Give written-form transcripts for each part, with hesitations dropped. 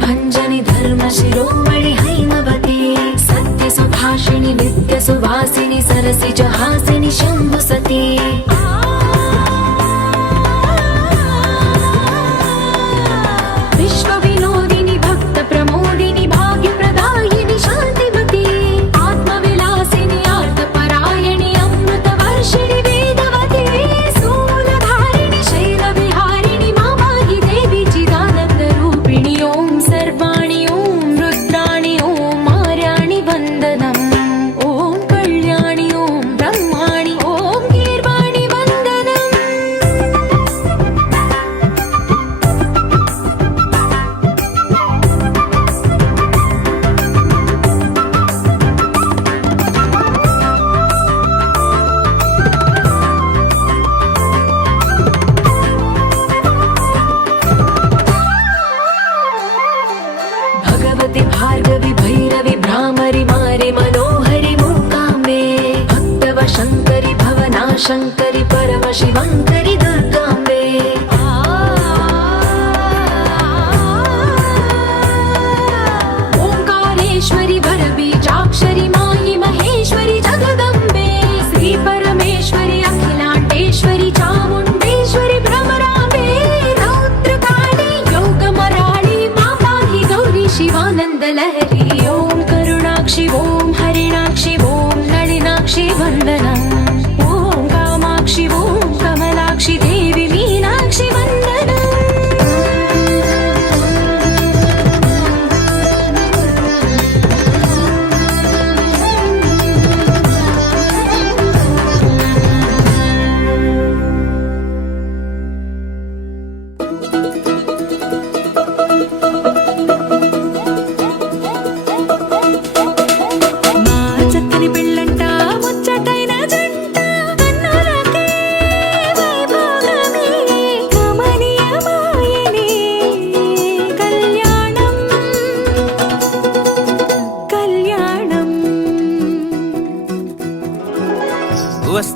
भञ्जनि धर्मशिरोमणि हैमवती सत्यसुभाषिणि नित्यसुवासिनि सरसिजहासिनि शम्भुसती विश्वविनोदिनि भक्तप्रमोदिनि भाग्यप्रदायिनि शान्तिमती आत्मविलासिनि आर्तपरायणि अमृतवर्षिणि वेदवती स्थूलधारिणि शैलविहारिणि मामाहि देवी चिदानन्दरूपिणि ॐ सर्वाणि ॐ रुद्राणि ॐ आर्याणि वन्दनम् ॐ कल्याणि ॐ ब्रह्माणि ॐ गीर्वाणि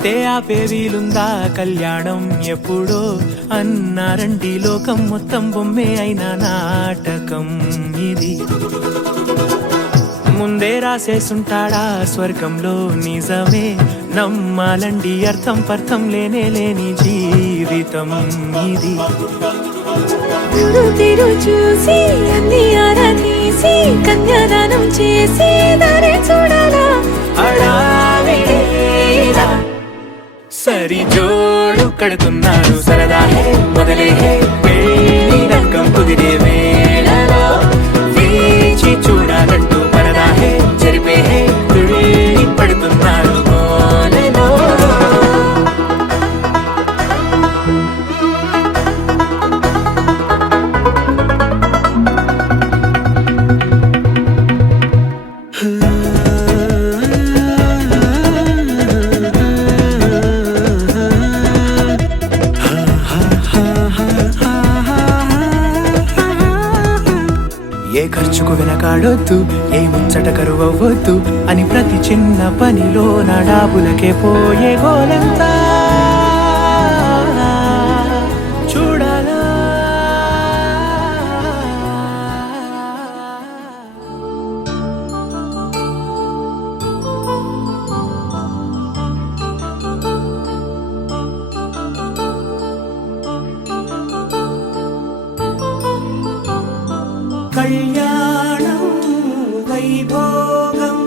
వస్తే ఆపే వీలుందా కళ్యాణం ఎప్పుడో అన్నారండి లోకం మొత్తం బొమ్మే అయిన నాటకం ఇది ముందే రాసేసుంటాడా స్వర్గంలో నిజమే నమ్మాలండి అర్థం పర్థం లేని జీవితం ఇది తిరు చూసి అన్ని ఆరాధీసి కన్యాదానం చేసి దారి చూడాలా అడావిడేలా సరి జోడు కడుతున్నారు సరదా మొదలే పెళ్లి రంగం కుదిరే వేళలో వేచి చూడాలంటూ పరదా జరిపే తుళ్ళి పడుతున్నారు గోలలో ఏ ఖర్చుకు వెనకాడొద్దు ఏ ముచ్చట కరువవ్వద్దు అని ప్రతి చిన్న పనిలో నడాబులకే పోయే గోలంతా చూడాలా కళ్యాణం వైభోగం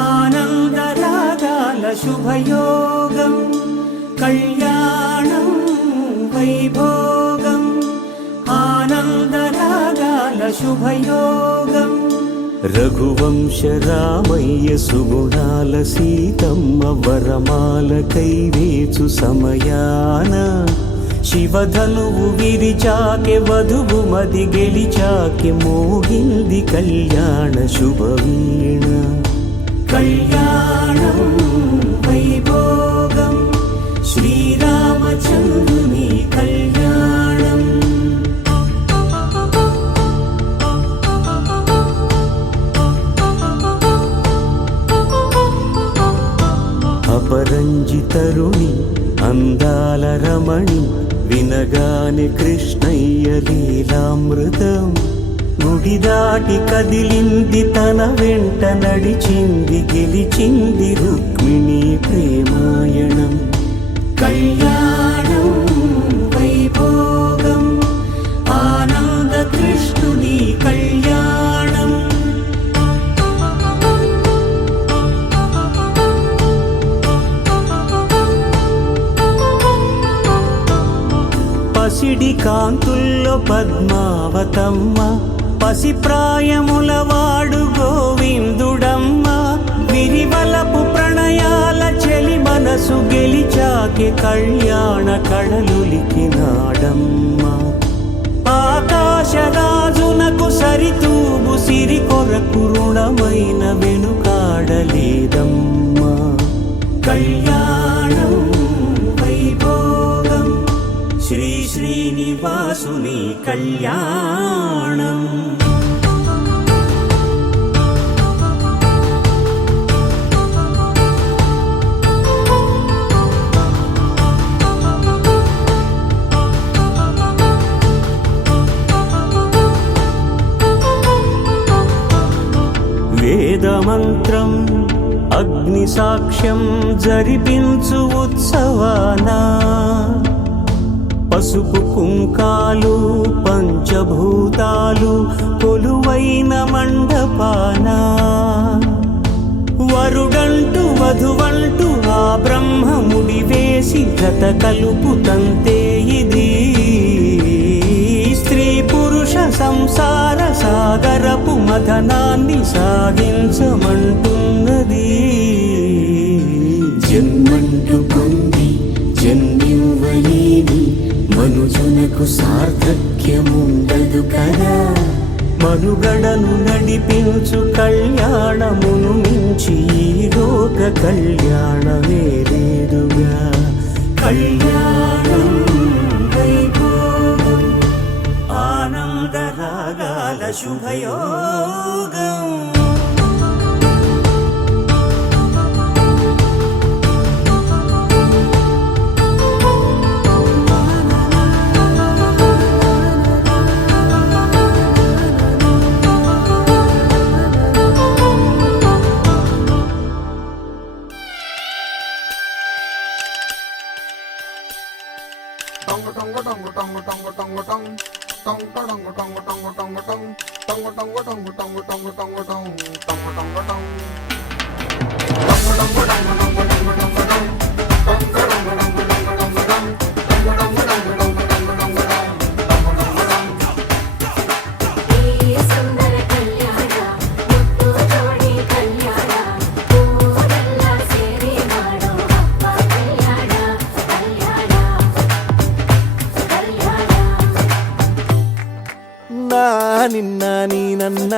ఆనందరాగాల శుభయోగం కళ్యాణం వైభోగం ఆనందరాగాల శుభయోగం రఘువంశ రామయ్య సుగుణాల సీతమ్మ వరమాల కైవేచు సమయాన శివధనువు విరిచాకె వధువు మది గెలిచాకె మోగింది కళ్యాణ శుభవీణ కళ్యాణం వైభోగం శ్రీరామచంద్రుని కళ్యాణం అపరంజితరుణి అందాల రమణి వినగానే కృష్ణయ్య లీలామృతం గుడి దాటి కదిలింది తన వెంట నడిచింది గెలిచింది రుక్మిణి ప్రేమాయణం కళ్యాణం వైభోగం ఆనంద కృష్ణుని కళ్యాణం పసిడి కాంతుల్లో పద్మావతమ్మ పసిప్రాయముల వాడు గోవిందుడమ్మ విరివలపు ప్రణయాల చెలి మనసు గెలిచాకె కళ్యాణ కళలులికినాడమ్మ ఆకాశరాజునకు సరితూబు సిరి కొరకు రుణమైన వెనుకాడలేదమ్మా కళ్యాణం వైభోగం శ్రీ శ్రీనివాసుని కళ్యాణం వేదమంత్రం అగ్ని సాక్ష్యం జరిపించు ఉత్సవానా పసుపు కుంకాలు పంచభూతాలు కొలువైన మండపానా వరుడంటూ వధువంటూ ఆ బ్రహ్మముడి వేసి జత కలుపుతంతే ఇది స్త్రీ పురుష సంసార సాగరపు మథనాన్ని సాగించమంటున్నది జన్మంటూ పొంది జన్మివ్వలేని మనుజునకు సార్థక్యముండదు కదా మనుగడను నడిపించు కళ్యాణమును మించి ఈ లోక కళ్యాణమే లేదుగా కళ్యాణం వైభోగం ఆనందరాగాల శుభయోగం ಈ ಸುಂದರ ಕಲ್ಯಾಣ ಮುತ್ತು ಜೋಡಿ ಕಲ್ಯಾಣ ಊರೆಲ್ಲ ಸೇರಿ ಮಾಡೋ ಹಬ್ಬ ಕಲ್ಯಾಣ ಕಲ್ಯಾಣ ಕಲ್ಯಾಣ ನಾ ನಿನ್ನ ನೀ ನನ್ನ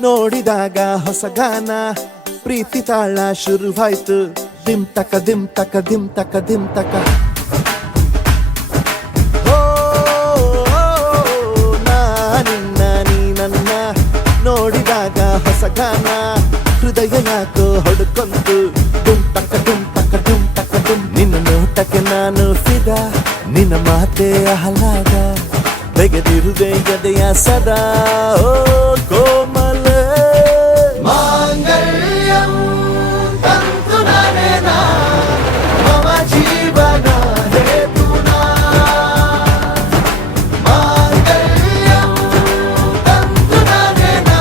ನೋಡಿದಾಗ ಹೊಸ ಗಾನ ಪ್ರೀತಿ ತಾಳ ಶುರುವಾಯ್ತು ದಿಮ್ ತಕ ದಿಮ್ ತಕ ದಿಮ್ ತಕ ದಿಮ್ ತಕ ಓ, ನಾ ನಿನ್ನ ನೀ ನನ್ನ ನೋಡಿದಾಗ ಹೊಸ ಗಾನ ಹೃದಯ ಯಾಕೋ ಹೊಡ್ಕೊಂತು ಡುಮ್ ತಕ ಡುಮ್ ತಕ ಡುಮ್ ತಕ ಡುಮ್ ನಿನ್ನ ನೋಟಕ್ಕೆ ನಾನು ಫಿದ ನಿನ್ನ ಮಾತೆ ಆಹ್ಲಾದ ತೆಗೆದಿರುವೆ ಎದೆಯ ಸದಾ ಓ ಕೋಮಲ ಮಾಂಗಲ್ಯಂ ತಂತು ನಾನೇನಾ ಮಮ ಜೀವನ ಹೇತುನಾ ಮಾಂಗಲ್ಯಂ ತಂತು ನಾನೇನಾ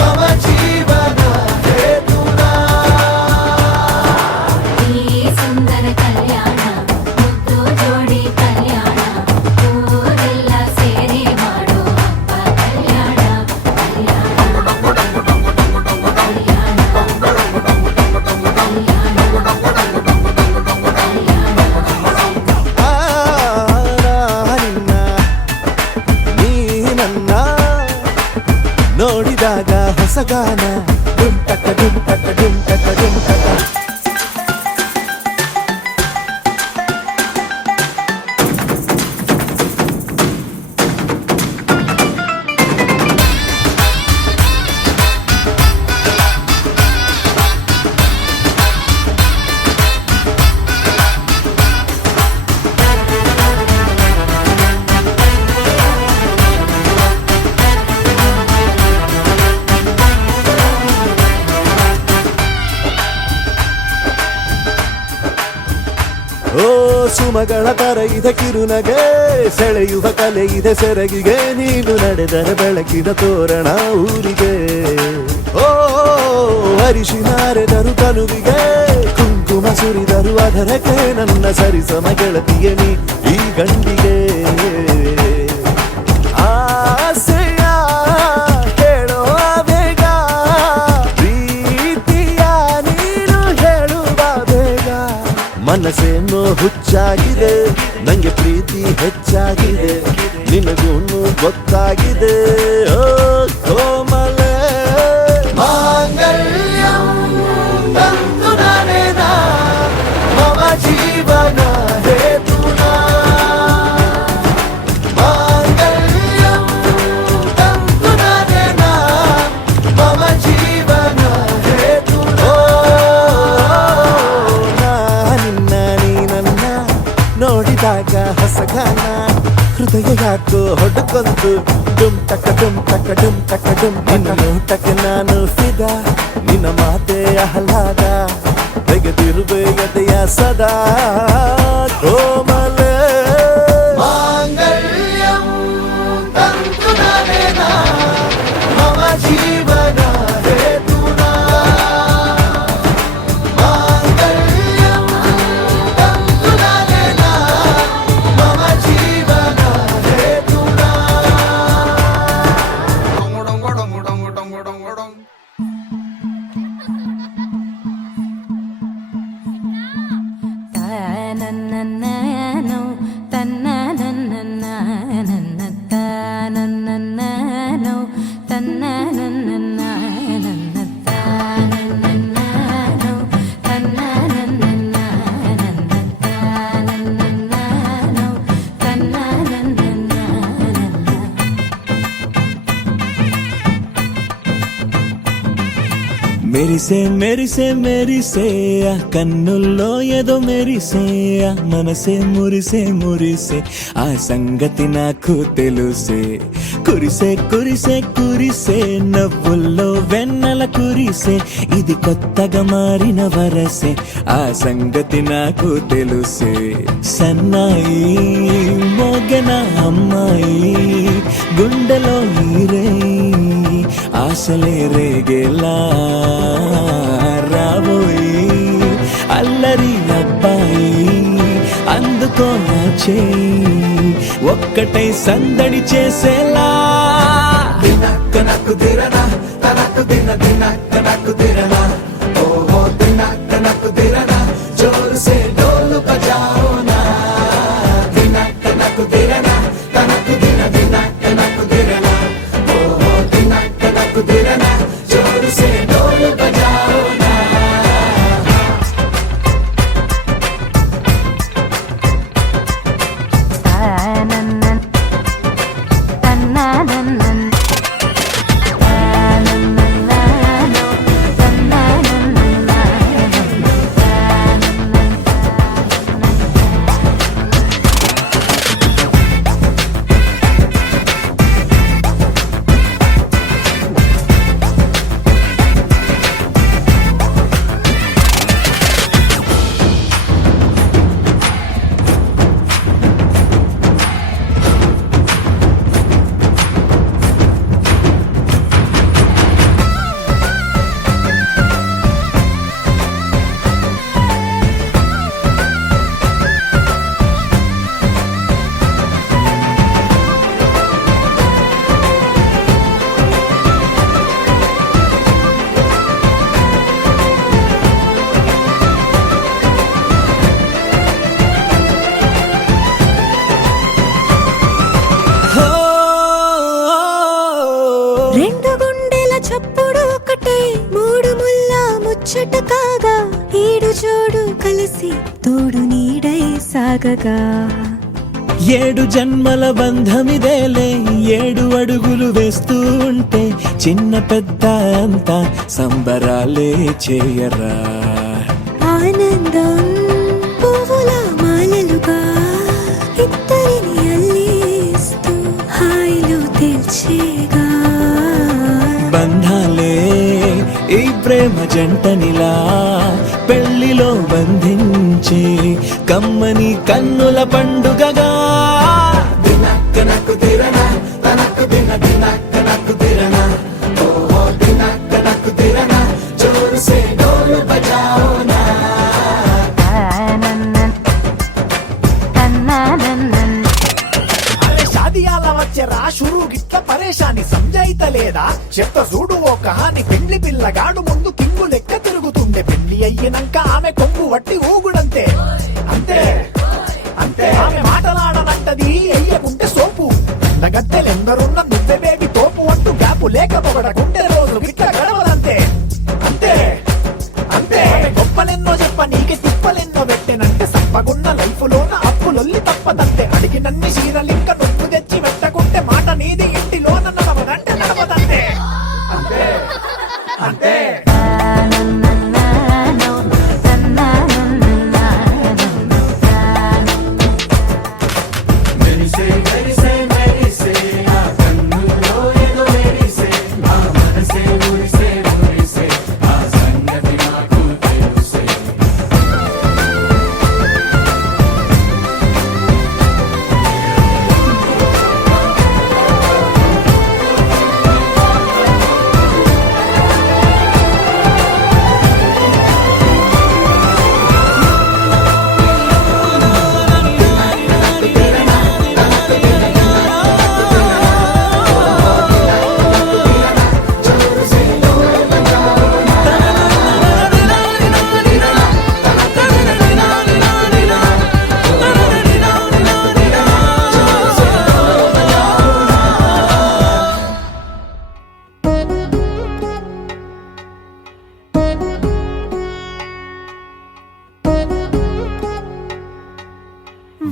ಮಮ ಜೀವನ ಹೇತುನಾ ಈ ಸುಂದರ ಕಲ್ಯಾಣ ಮುತ್ತು ಜೋಡಿ ಕಲ್ಯಾಣ ಊರೆಲ್ಲ ಸೇರಿ ಮಾಡೋ ಹಬ್ಬ ಕಲ್ಯಾಣ ಆ, ನಿನ್ನ ನೀ ನನ್ನ ನೋಡಿದಾಗ ಹೊಸ ಗಾನ ಡುಮ್ ಟಕ ಡುಮ್ ಟಕ ಡುಮ್ ಟಕ ಡುಮ್ ಟಕ ಓ ಸುಮಗಳ ತರ ಇದೆ ಕಿರುನಗೆ ಸೆಳೆಯುವ ಕಲೆ ಇದೆ ಸೆರಗಿಗೆ ನೀನು ನಡೆದರೆ ಬೆಳಕಿನ ತೋರಣ ಊರಿಗೆ ಓ ಅರಿಶಿನಾರೆದರು ತನುವಿಗೆ ಕುಂಕುಮ ಸುರಿದರು ಅದರಕ್ಕೆ ನನ್ನ ಸರಿಸಮ ಗೆಳತಿಗೆ ನೀ ಈ ಗಂಡಿಗೆ ಆಸೆಯ ಹೇಳೋ ಬೇಗ ಪ್ರೀತಿಯ ನೀನು ಹೇಳುವ ಬೇಗ ಮನಸ್ಸೇನೋ ಹುಚ್ಚಾಗಿದೆ ನಂಗೆ ಪ್ರೀತಿ ಹೆಚ್ಚಾಗಿದೆ ನಿನಗೂನು ಗೊತ್ತಾಗಿದೆ ಓ ಕೋಮಲ ಮಾಂಗಲ್ಯಂ ತಂತು ನಾನೇನಾ ಮಮ ಜೀವನ ಹೇತುನಾ ಮಾಂಗಲ್ಯಂ ತಂತು ನಾನೇನಾ ಮಮ ಜೀವನ ಹೇತುನಾ ನಾ ನಿನ್ನ ನೀ ನನ್ನ ನೋಡಿದಾಗ ಹೊಸ ಗಾನ ಹೃದಯ ಯಾಕೋ ಹೊಡ್ಕೊಂತು ಡುಮ್ ಟಕ ಡುಮ್ ಟಕ ಡುಮ್ ಟಕ ಡುಮ್ ನಿನ್ನ ನೋಟಕ್ಕೆ ನಾನು ಫಿದ ನಿನ್ನ ಮಾತೆ ಆಹ್ಲಾದ ತೆಗೆದಿರುವೆ ಎದೆಯ ಸದಾ ಕೋಮಲ ಮಾಂಗಲ್ಯಂ ತಂತು ನಾನೇನಾ ಮಮ ಜೀವನ ಹೇತುನಾ ಮಾಂಗಲ್ಯಂ ತಂತು ನಾನೇನಾ ಮಮ ಜೀವನ ಹೇತುನಾ ನನ್ನನ್ನು మెరిసే మెరిసే మెరిసే ఆ కన్నుల్లో ఏదో మెరిసే ఆ మనసే మురిసే మురిసే ఆ సంగతి నాకు తెలుసే కురిసే కురిసే కురిసే నవ్వుల్లో వెన్నెల కురిసే ఇది కొత్తగా మారిన వరసే ఆ సంగతి నాకు తెలుసే సన్నాయి మోగన అమ్మాయి గుండెలో ఈరే ఆశలే రేగేలా రాబోయి అల్లరి అబ్బాయి అందుకో నా చేయి ఒక్కటై సందడి చేసేలా దినక్క నాకు దిరనా తనకు దిన దినక్క నాకు దిరనా ఓహో దినక్క నాకు దిరనా జోరు సే డోలు బజాओ నా దినక్క నాకు దిరనా తనకు దిన దినక్క నాకు దిరనా ఓహో దినక్క నాకు దిరనా జోరు సే డోలు బజాओ నా రెండు గుండెల చప్పుడు ఒకటే మూడు ముల్ల ముచ్చట కాగా ఈడు జోడు కలిసి తోడు నీడై సాగగా ఏడు జన్మల బంధమిదేలే ఏడు అడుగులు వేస్తూ ఉంటే చిన్న పెద్ద అంతా సంబరాలే చేయరా ఆనందం పువ్వుల మాలలుగా ఇద్దరిని అల్లేస్తూ హాయిలో తెల్చేగా బంధాలే ఈ ప్రేమ జంటనిలా పెళ్లిలో బంధించి కమ్మని కన్నుల పండుగగా దినక్క నాకు దిరనా తనకు దిన దినక్క నాకు దిరనా ఓహో దినక్క నాకు దిరనా జోరు సే డోలు బజాओ నా అరే షాదియాల వచ్చెరా షురు గిట్ల పరేషాని సంజాయితలేదా చెత్త చూడు ఓ కహాని పెండ్లి పిల్లగాడు ముందు కింగు లెక్క తిరుగుతుండే పెళ్లి అయ్యినంక ఆమె కొంగు వట్టి ఊగుడంతే అంతే అంతే ఆమె మాటలాడనంటది అయ్యకుంటే సోపు నగత్తెలెందరున్న నువ్వే బేబీ తోపు అంటూ గ్యాపు లేక పొగడకుంటే రోజు గిట్ల గడవదంతే అంతే అంతే ఆమె గొప్పలెన్నో చెప్ప నీకే తిప్పలెన్నో పెట్టెనంటే సప్పగున్న లైఫ్ లోన అప్పులొల్లి తప్పదంతే అడిగినన్ని చీరలింక నొప్పు తెచ్చి పెట్టకుంటే మాట నీది ఇంటిలోన నడవదంటే నడవదంతే అంతే అంతే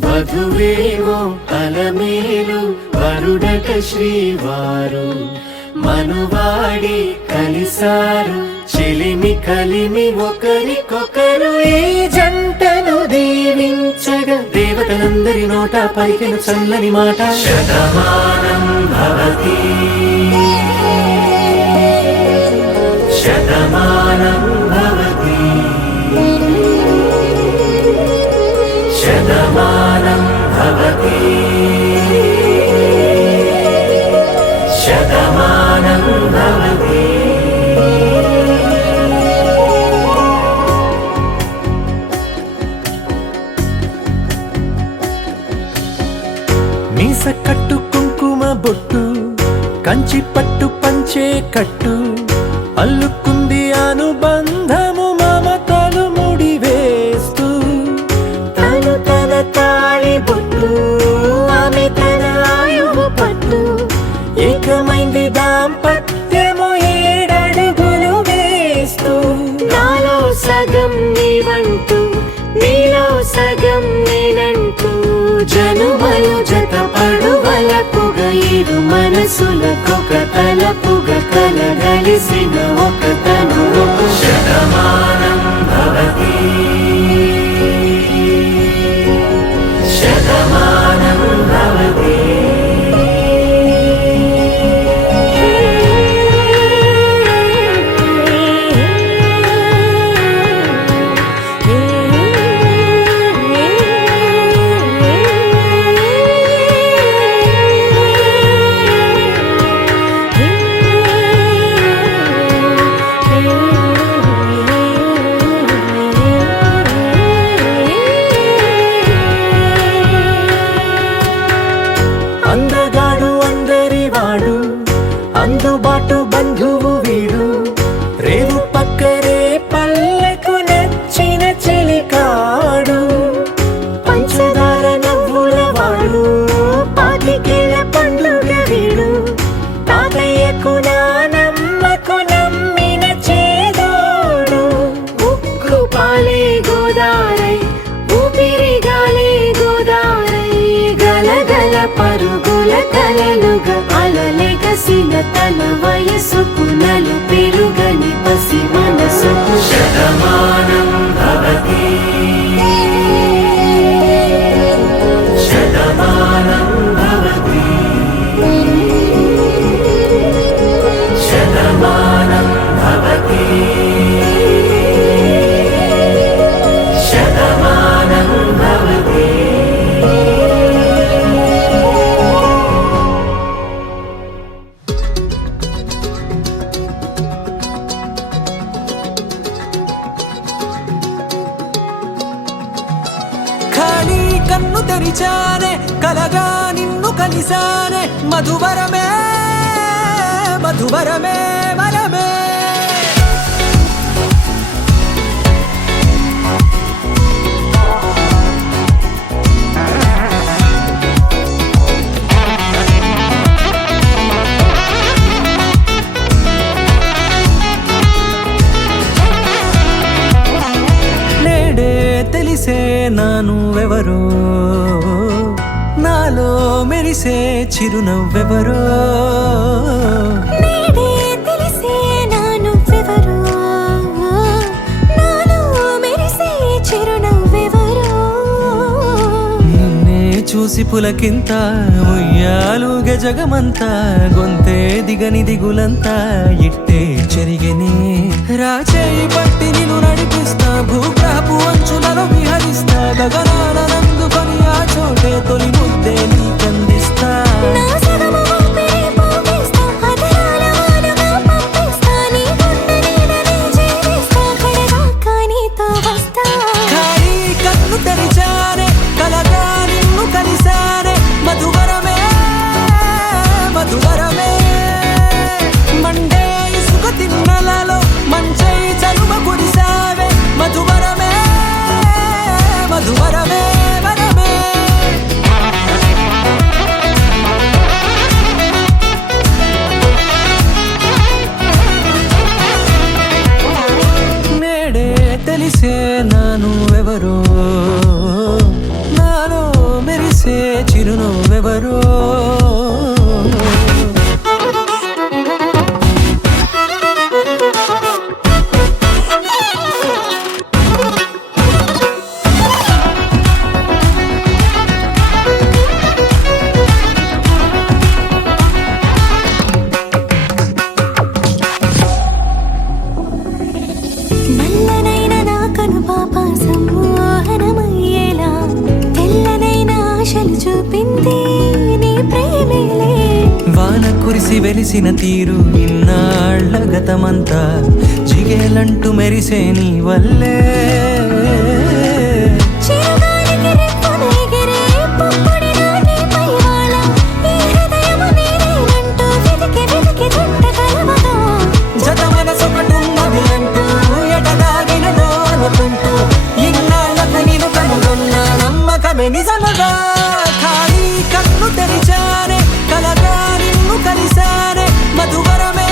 వధువేమో అలమేలు వరుడట శ్రీవారు మనువాడి కలిసారు చెలిమి కలిమి ఒకరికొకరు ఈ జంటను దీవించగా దేవతలందరి నోట పలికిన చల్లని మాట శతమానం భవతి శతమానం భవతి శతమానం భవతి శతమానం భవతి. మీస కట్టు కుంకుమ బొట్టు కంచి పట్టు పంచే కట్టు అల్లుకుంది అనుబంధము మమతలు ముడివేస్తూ తను తన తాళి బొట్టు ఆమె తన ఆయువు పట్టు ఏకమైంది దాంపత్యము 7 అడుగులు వేస్తూ నాలో సగం నీవంటూ నీలో సగం నేనంటూ జనుమలు జత పడువలపుగ ఇరు మనసులకొక తలపుగ కలగలిసిన ఒక తను శతమానం భవతి శతమానం భవతి. అందగాడు అందరివాడు అందుబాటు బంధువు వీడు రేవు పక్కరే పల్లెకు నచ్చిన చెలికాడు పంచదార నవ్వుల వాడు పాతికేల పండుగ వీడు తాతయ్యకు నానమ్మకు నమ్మిన చేదోడు ఉక్కు పాలే గోదారై ఊపిరి గాలే గోదారై గలగల పరుగుల కలలుగా అలలెగసిన తన వయసుకు నలు పెరుగని పసి మనసుకు శతమానం భవతి శతమానం భవతి శతమానం భవతి శతమానం భవతి. ఖాళీ కన్ను తెరిచానే కలగా నిన్ను కలిసానే మధువరమే మధువరమే వరమే నేడే తెలిసే నానువెవరో నాలో మెరిసే చిరునవ్వెవరో నేడే తెలిసే నానువ్వెవరో నాలో మెరిసే చిరునవ్వెవరో నిన్నే చూసి పులకింత ఉయ్యాలుగ జగమంతా గొంతే దిగని దిగులంతా ఇట్టే చెరిగెనే రాచేయి పట్టి నిన్ను నడిపిస్తా భూగ్రహపు అంచులలో విహరిస్తా గగనాల నందుకొని ఆ చోటే తొలి ముద్దే నీకందిస్తా నా సగము ఊపిరి పోగిస్తా అధరాల వానగా పంపిస్తా నీ గుండె నీడనే చేరిస్తా కడదాకా నీతో వస్తా ఖాళీ కన్ను తెరిచానే కలగా నిన్ను కలిసానే మధువరమే మధువరమే మండే ఇసుక తిన్నలలో మంచై చలువ కురిసావే మధువరమే మధువరమే వరమే వాన కురిసి వెలిసిన తీరు ఇన్నాళ్ళ గతమంతా జిగేలంటూ మెరిసే నీ వల్లే చిరుగాలికి రెప్పలు ఎగిరే పుప్పొడిన నీపై వాల ఈ హృదయము నీదేనంటూ వెతికి వెతికి జంట కలవగా జత మనసొకటున్నది అంటూ ఎటదాగినదో అనుకుంటూ ఇన్నాళ్ళకు నేను కనుగొన్న నమ్మకమే నిజముగా ఖాళీ కన్ను తెరిచానే కలగా నిన్ను కలిసానే మధువరమే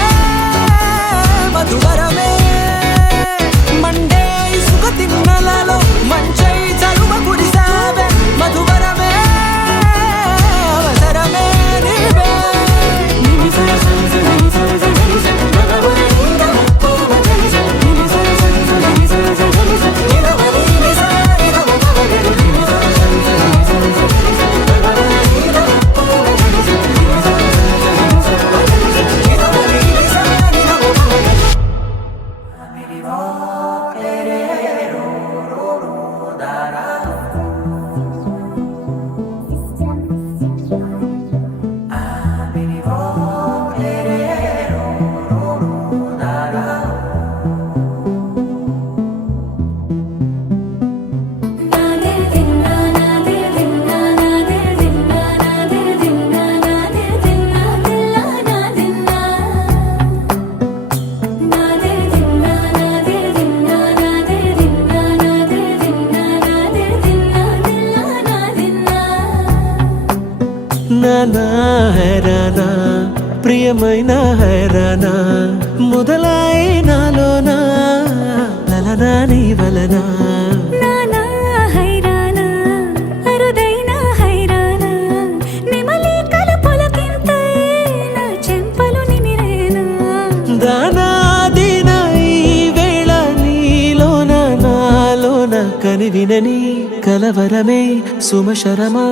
మధువరమే మండే ఇసుక తిన్నెలలో మంచై చలువ కురిసావే మధువరమే అవసరమే నీవే నాదే దిన్నా నాదే దిన్నా నాదే దిన్నా నాదే దిన్నా నాదే దిన్నా దిల్లా నాదిన్నా నాదే దిన్నా నాదే దిన్నా నాదే దిన్నా నాదే దిన్నా నాదే దిన్నా దిల్లా నాదిన్నా నానా హైరానా ప్రియమైన హైరానా మొదలై నాలోనా లలనా నీ వలనా నానా హైరానా అరుదైన హైరానా నెమలి కలుపులకింతై నా చెంపలు నిమిరేనా దానాదిన ఈ వేళ నీలోన నాలోన కనివినని కలవరమే సుమశరమా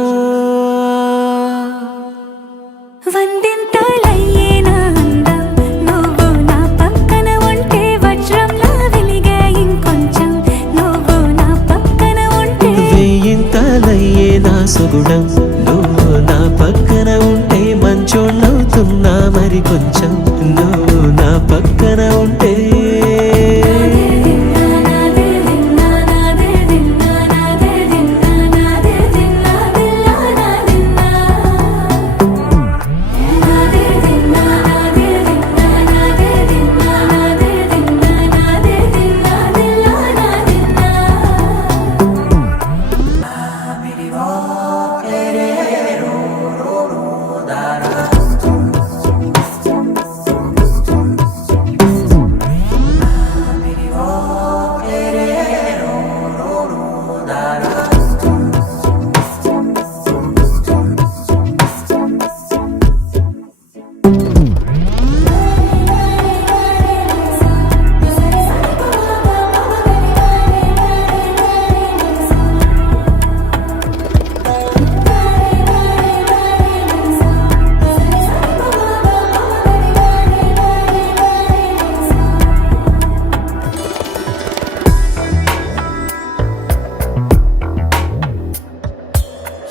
వందింతలయ్యేనా అందం నువ్వు నా పక్కన ఉంటే వజ్రంలా వెలిగే ఇంకొంచెం నువ్వు నా పక్కన ఉంటే వేయింతలయ్యే నా సుగుణం నువ్వు నా పక్కన ఉంటే మంచోళ్ళవుతున్నా మరి కొంచెం నువ్వు నా పక్కన ఉంటే నాదే దిన్నా నాదే దిన్నా నాదే దిన్నా నాదే దిన్నా దిల్లా నాదిన్నా నాదే దిన్నా నాదే దిన్నా నాదే దిన్నా నాదే దిన్నా నాదే దిన్నా దిల్లా నాదిన్నా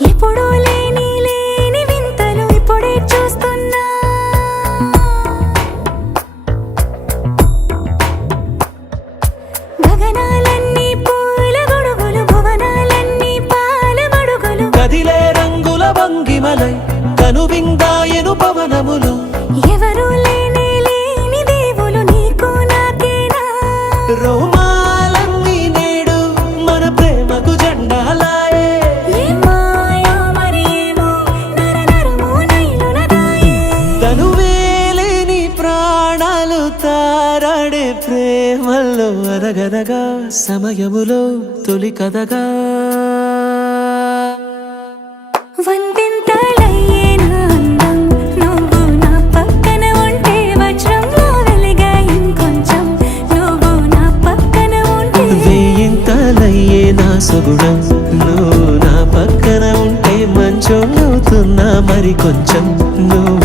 ఎప్పుడూ లేని లేని వింతలు ఇప్పుడే చూస్తున్నా గగనాలన్నీ పూల గొడుగులు భువనాలన్నీ పాల మడుగులు కదిలే రంగుల భంగిమలై కనువిందాయను పవనములు ఎవరూ లేని లేని దేవులు నీకు నాకేనా రోమాలన్నీ నేడు మన ప్రేమకు జెండాలాయే ఏ మాయో మరి ఏమో నరనరమో నైలునదాయే తనువేలేని ప్రాణాలు తారాడే ప్రేమల్లో అదగదగా సమయములో తొలి కథగా వందింతలయ్యేనా అందం నువ్వు నా పక్కన ఉంటే వజ్రంలా వెలిగే ఇంకొంచెం నువ్వు నా పక్కన ఉంటే వేయింతలయ్యే నా సుగుణం నువ్వు నా పక్కన ఉంటే మంచోళ్ళవుతున్నా మరి కొంచెం నువ్వు